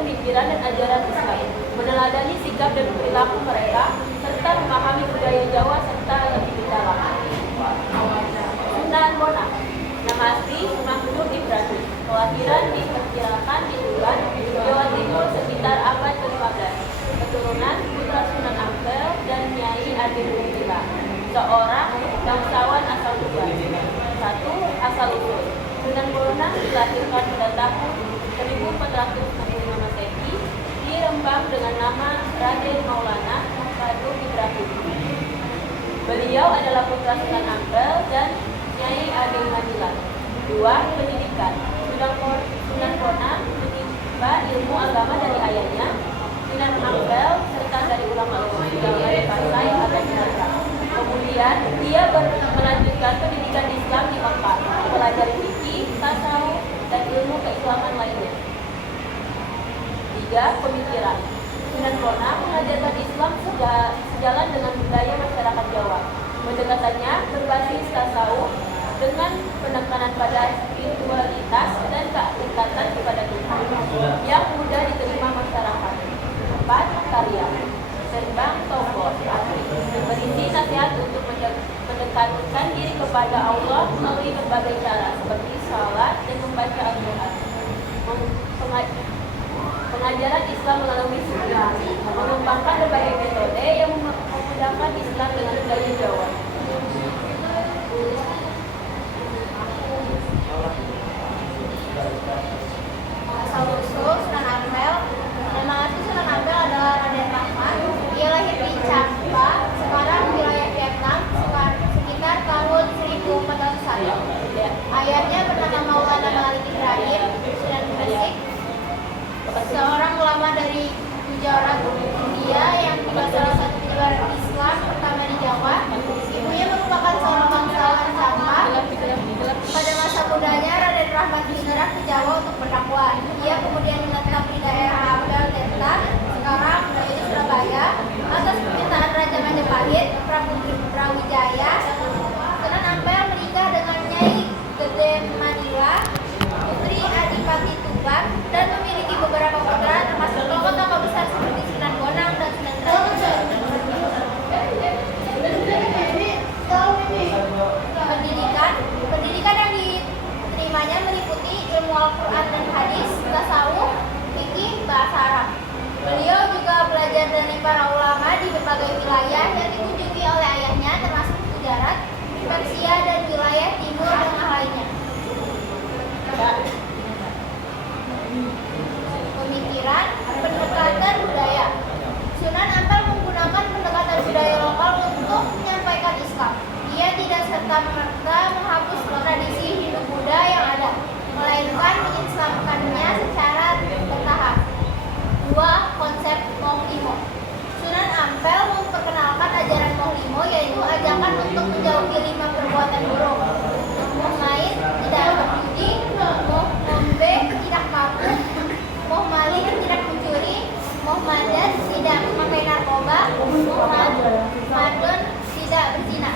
pemikiran dan ajaran Islam, meneladani sikap dan perilaku mereka, serta memahami budaya Jawa serta lebih dalam. Sunan Bonang, nama asli Mahmud Ibrahim, kelahiran diperkirakan di Tuban, Jawa Timur sekitar abad ke-15. Keturunan putra Sunan Ampel dan Nyai Adi Muntila, seorang bangsawan asal Tuban. 1. Asal usul. Sunan Bonang dilahirkan pada tahun 1465 Masehi di Rembang dengan nama Raden Maulana Mahmud Ibrahim. Beliau adalah putra Sunan Ampel dan Nyai Adi Muntila. 2. Pendidikan. Sunan Bonang menimba ilmu agama dari ayahnya, Sunan Ampel, serta dari ulama-ulama dari Pasai atau Sumatera. Kemudian dia melanjutkan pendidikan Islam di Mekah, mempelajari fikih, tasawuf, dan ilmu keislaman lainnya. 3. Pemikiran. Sunan Bonang mengajarkan Islam sejalan dengan budaya masyarakat Jawa. Pendekatannya berbasis tasawuf dengan penekanan pada spiritualitas dan keikatan kepada Tuhan yang mudah diterima masyarakat. 4. Karya. Sembang Tombol asli berisi nasihat untuk mendekatkan diri kepada Allah melalui berbagai cara seperti salat dan membaca Al-Quran. Pengajaran Islam melalui sunnah, mengembangkan berbagai metode yang memudahkan Islam dengan budaya Jawa. Asal-usul Sunan Ampel. Nama asli Sunan Ampel adalah Raden Rahmat. Ia lahir di Champa, sekarang wilayah Vietnam, sekitar tahun 1401. Ayahnya bernama Maulana Malik Ibrahim, Sunan Gresik, seorang ulama dari Gujarat, India yang juga salah satu penyebar Islam pertama di Jawa. Ibunya merupakan seorang bangsawan Champa. Pada masa mudanya, Raden Rahmat hijrah ke Jawa untuk berdakwah. Ia kemudian menetap di daerah Ampel Delta, sekarang yaitu Surabaya, atas permintaan Raja Majapahit, Prabu Brawijaya. Sunan Ampel menikah dengan Nyai Gede Manila, putri Adipati Tuban, dan memiliki beberapa putra termasuk tokoh-tokoh besar seperti Sunan Bonang dan Sunan Kalijaga. Pendidikan yang diterimanya meliputi ilmu Al-Quran dan hadis, tasawuf, fikih, bahasa Arab. Beliau juga belajar dari para ulama di berbagai wilayah yang dikunjungi oleh ayahnya, termasuk Gujarat, Persia, dan wilayah Timur Tengah lainnya. Pemikiran, pendekatan budaya. Sunan Ampel menggunakan pendekatan budaya lokal untuk menyampaikan Islam. Ia tidak serta-merta menghapus tradisi Hindu Buddha yang ada, melainkan mengislamkannya secara bertahap. 2. Konsep Mohlimo. Sunan Ampel memperkenalkan ajaran Mohlimo, yaitu ajakan untuk menjauhi 5 perbuatan buruk. Moh main, tidak berjudi, moh ngombe, tidak mabuk, moh maling, tidak mencuri, moh madan, tidak memakai narkoba, moh madon, tidak berzina.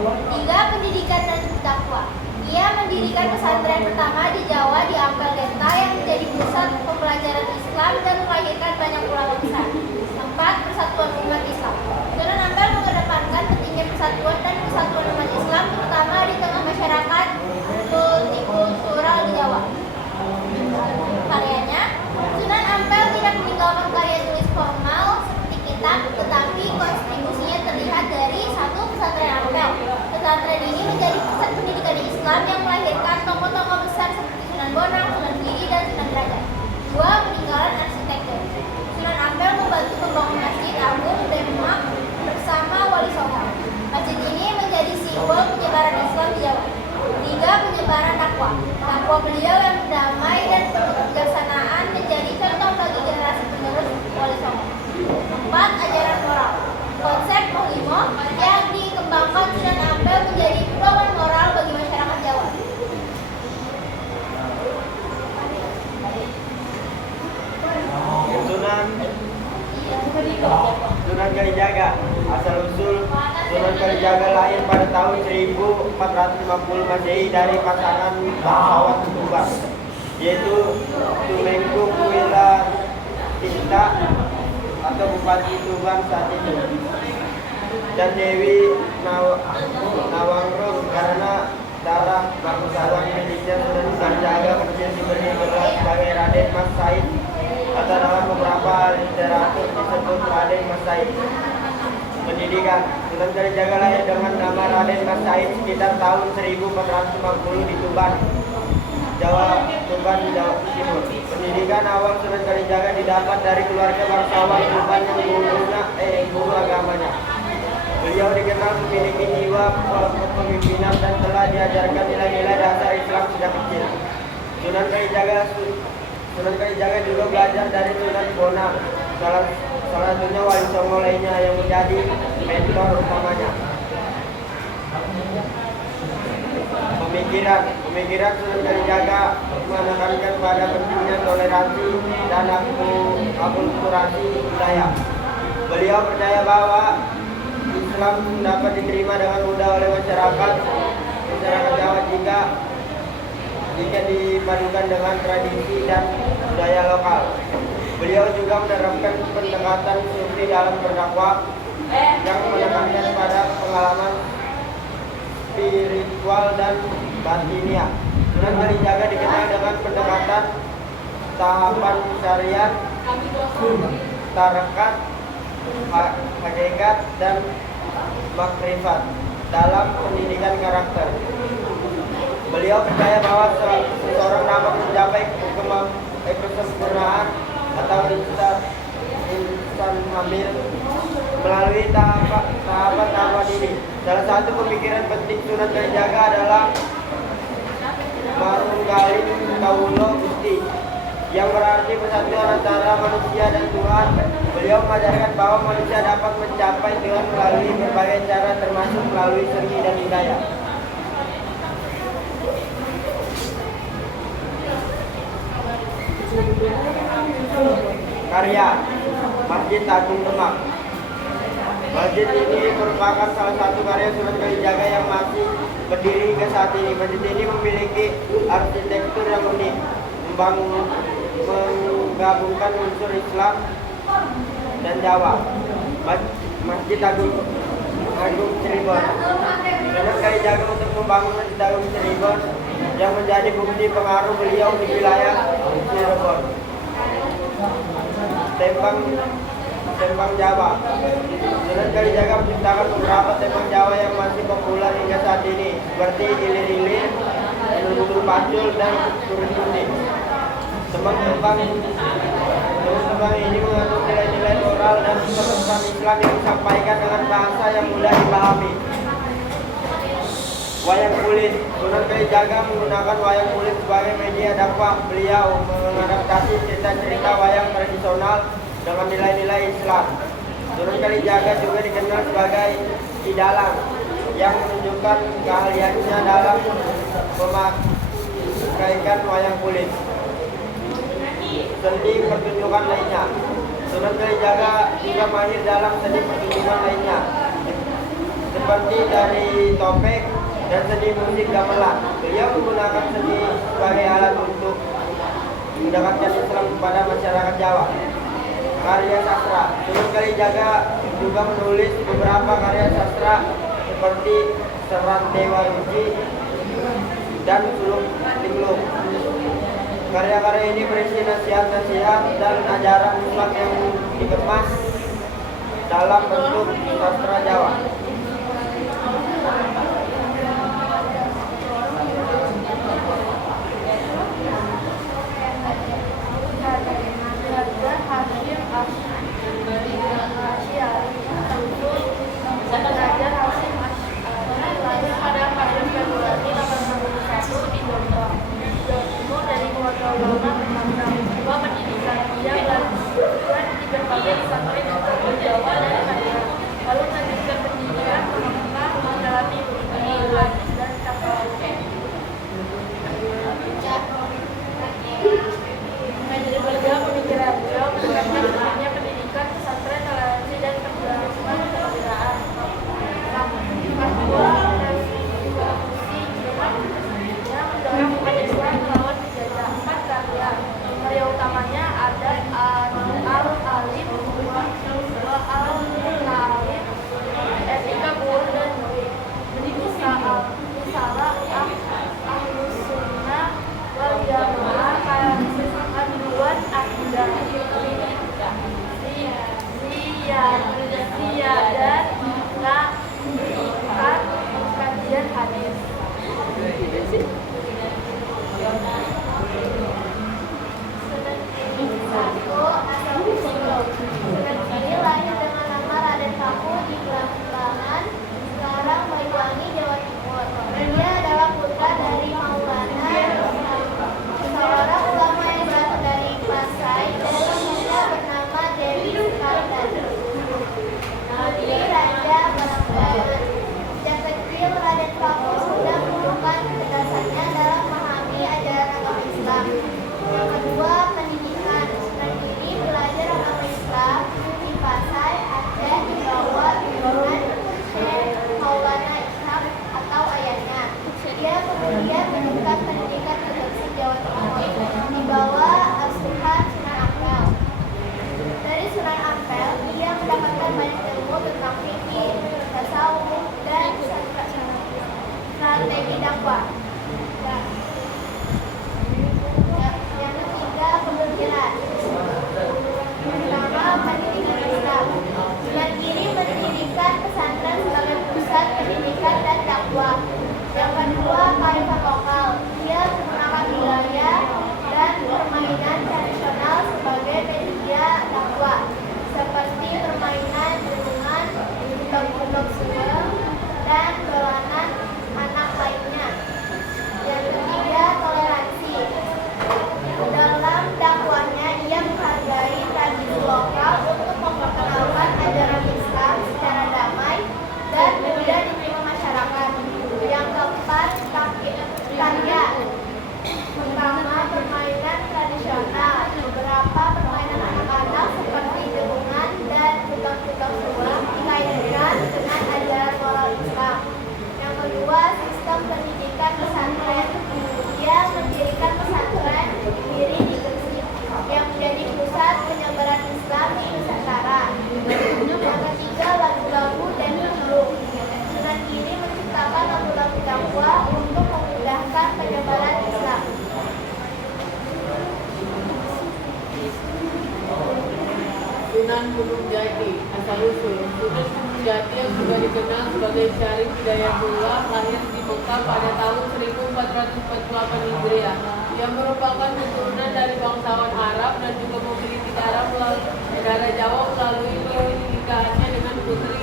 3. Pendidikan dan takwa. Ia mendirikan pesantren pertama di Jawa di Ampel Delta yang menjadi pusat pembelajaran Islam dan melahirkan banyak ulama besar. 4. Persatuan umat Islam. Sunan Ampel mengedepankan pentingnya persatuan dan kesatuan umat Islam, terutama di tengah masyarakat multikultural di Jawa. Karyanya, Sunan Ampel tidak meninggalkan karya tulis formal seperti kitab, tetapi kontribusinya terlihat dari 1. Pesantren Ampel. Pesantren ini menjadi pusat pendidikan Islam yang melahirkan tokoh-tokoh besar seperti Sunan Bonang, Sunan Giri, dan Sunan Derajat. 2. Peninggalan arsitektur. Sunan Ampel membantu membangun Masjid Agung Demak bersama Wali Songo. Masjid ini menjadi simbol penyebaran Islam di Jawa. 3. Penyebaran dakwah. Dakwah beliau yang damai dan penuh kebijaksanaan menjadi contoh bagi generasi penerus Wali Songo. 4. Ajaran moral. Konsep Mohlimo yang dikembangkan Sunan Ampel menjadi pedoman moral bagi masyarakat Jawa. Sunan Kalijaga. Asal-usul Sunan Kalijaga lahir pada tahun 1450 Masehi dari pasangan bangsawan Tuban, yaitu Tumenggung Kuila Bupati Tuban saat itu, dan Dewi Nawangrum karena darah bangsawan militer Sunan Kalijaga kecil diberi gelar sebagai Raden Mas Said atau dalam beberapa literatur disebut Raden Mas Said. Pendidikan. Sunan Kalijaga lahir dengan nama Raden Mas Said sekitar tahun 1450 di Tuban, Jawa Timur. Pendidikan awal Sunan Kalijaga didapat dari keluarga bangsawan Tuban yang guru agamanya. Beliau dikenal memiliki jiwa kepemimpinan dan telah diajarkan nilai-nilai dasar Islam sejak kecil. Sunan Kalijaga juga belajar dari Sunan Bonang, salah satunya Wali Songo lainnya yang menjadi mentor utamanya. Pemikiran Sunan Kalijaga menekankan pada pentingnya toleransi dan akulturasi budaya. Beliau percaya bahwa Islam dapat diterima dengan mudah oleh masyarakat Jawa jika dipadukan dengan tradisi dan budaya lokal. Beliau juga menerapkan pendekatan sufi dalam berdakwah yang menekankan pada pengalaman spiritual dan batiniah. Sunan Kalijaga dikenal dengan pendekatan tahapan syariat, tarekat, hakikat, dan makrifat dalam pendidikan karakter. Beliau percaya bahwa seseorang dapat mencapai kesempurnaan atau insan hamil melalui tahapan ini. Salah satu pemikiran penting Sunan Kalijaga adalah Marunggaling Kawula Gusti, yang berarti persatuan antara manusia dan Tuhan. Beliau mengajarkan bahwa manusia dapat mencapai Tuhan melalui berbagai cara, termasuk melalui seni dan hidayah. Karya Masjid Agung Demak. Masjid ini merupakan salah satu karya Sunan Kalijaga yang masih berdiri hingga saat ini. Masjid ini memiliki arsitektur yang unik, menggabungkan unsur Islam dan Jawa. Masjid Agung Cirebon. Sunan Kalijaga untuk membangun Masjid Agung Cirebon yang menjadi bukti pengaruh beliau di wilayah Cirebon. Tembang Jawa. Sunan Kalijaga menciptakan beberapa tembang Jawa yang masih populer hingga saat ini, seperti Ilir-ilir, Nurul Pacul, dan Turun-Turun. Tembang ini mengandung nilai-nilai moral dan pesan Islam yang disampaikan dengan bahasa yang mudah dipahami. Wayang kulit. Sunan Kalijaga menggunakan wayang kulit sebagai media dakwah. Beliau mengadaptasi cerita-cerita wayang tradisional dengan nilai-nilai Islam. Sunan Kalijaga juga dikenal sebagai Kidalang yang menunjukkan keahliannya dalam memakaikan wayang kulit. Seni pertunjukan lainnya. Sunan Kalijaga juga mahir dalam seni pertunjukan lainnya, seperti dari topeng dan seni musik gamelan. Beliau menggunakan seni sebagai alat untuk mendekatkan Islam kepada masyarakat Jawa. Karya sastra. Sunan Kalijaga juga menulis beberapa karya sastra seperti Serat Dewa Ruci dan Suluk Linglung. Karya-karya ini berisi nasihat-nasihat dan ajaran Islam yang dikemas dalam bentuk sastra Jawa. Lalu melanjutkan pendidikan ke Mekah menjalani Sunan Gunung Jati. Asal-usul Sunan Gunung Jati yang juga dikenal sebagai Syarif Hidayatullah lahir di Mekah pada tahun 1448 Hijriah. Ia merupakan keturunan dari bangsawan Arab dan juga memiliki darah Jawa melalui pernikahannya dengan putri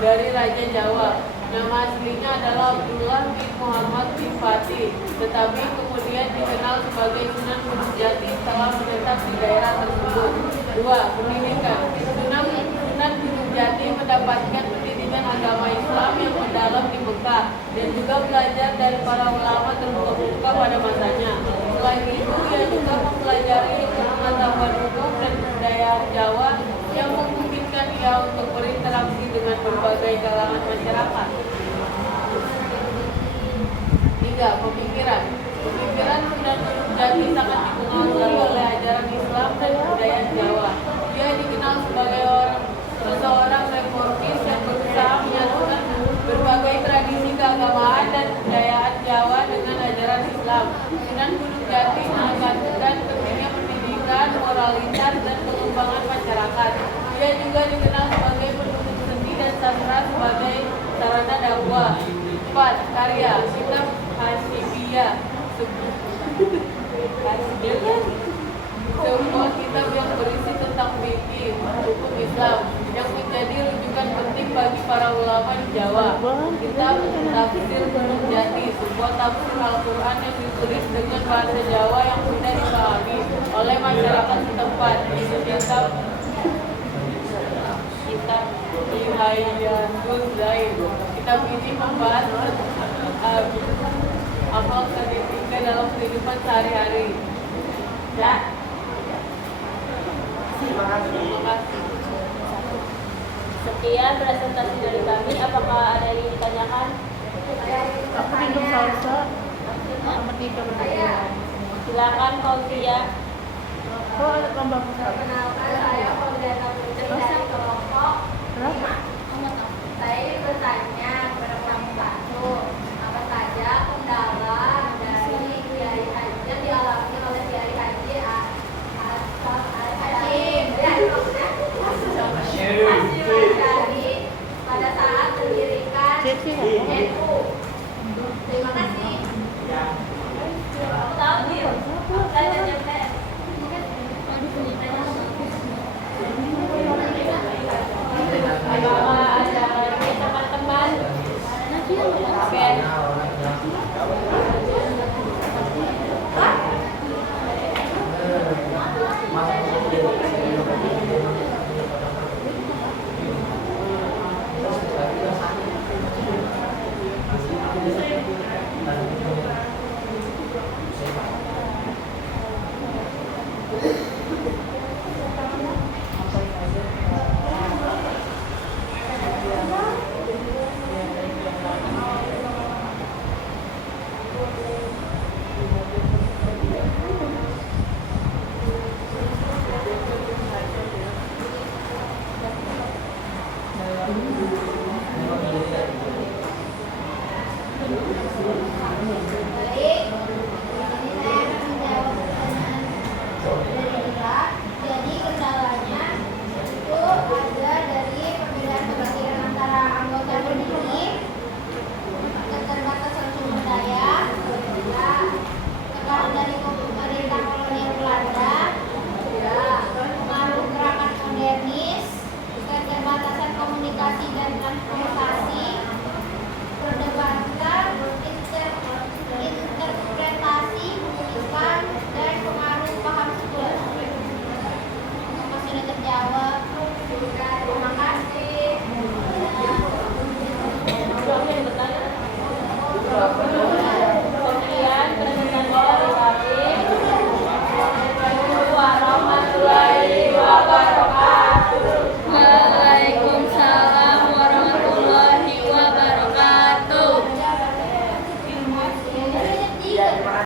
dari Raja Jawa. Nama aslinya adalah Abdullah bin Muhammad bin Fatih, tetapi kemudian dikenal sebagai Sunan Gunung Jati setelah menetap di daerah tersebut. 2. Pendidikan. Sunan Gunung Jati mendapatkan pendidikan agama Islam yang mendalam di Mekah dan juga belajar dari para ulama terbuka pada masanya. Selain itu, ia juga mempelajari pengetahuan hukum dan budaya Jawa yang memungkinkan ia untuk berinteraksi dengan berbagai kalangan masyarakat. 3. Pemikiran. Pemikiran Sunan Gunung Jati sangat dipengaruhi oleh ajaran Islam dan budaya Jawa. Dia dikenal sebagai seorang reformis yang berusaha menyatukan berbagai tradisi keagamaan dan kebudayaan Jawa dengan ajaran Islam. Sunan Gunung Jati menekankan pentingnya pendidikan, moralitas, dan pengembangan masyarakat. Dia juga dikenal sebagai pendukung seni dan sastra sebagai sarana dakwah. 4. Karya. Kitab Hasyimiyah, sebuah kitab yang berisi tentang fikih hukum Islam yang menjadi rujukan penting bagi para ulama di Jawa. Kitab Tafsir Gunung Jati, sebuah tafsir Al-Quran yang ditulis dengan bahasa Jawa yang mudah dipahami oleh masyarakat setempat. Kitab Nihayatul Zaid. Kitab ini membahas amal kedisiplinan dalam kehidupan sehari-hari. Ya. Terima kasih. Sekian presentasi dari kami. Apakah ada yang ditanyakan? Aku minum salsa sama tidur. Silakan Fauzia. Oh, ada tambah.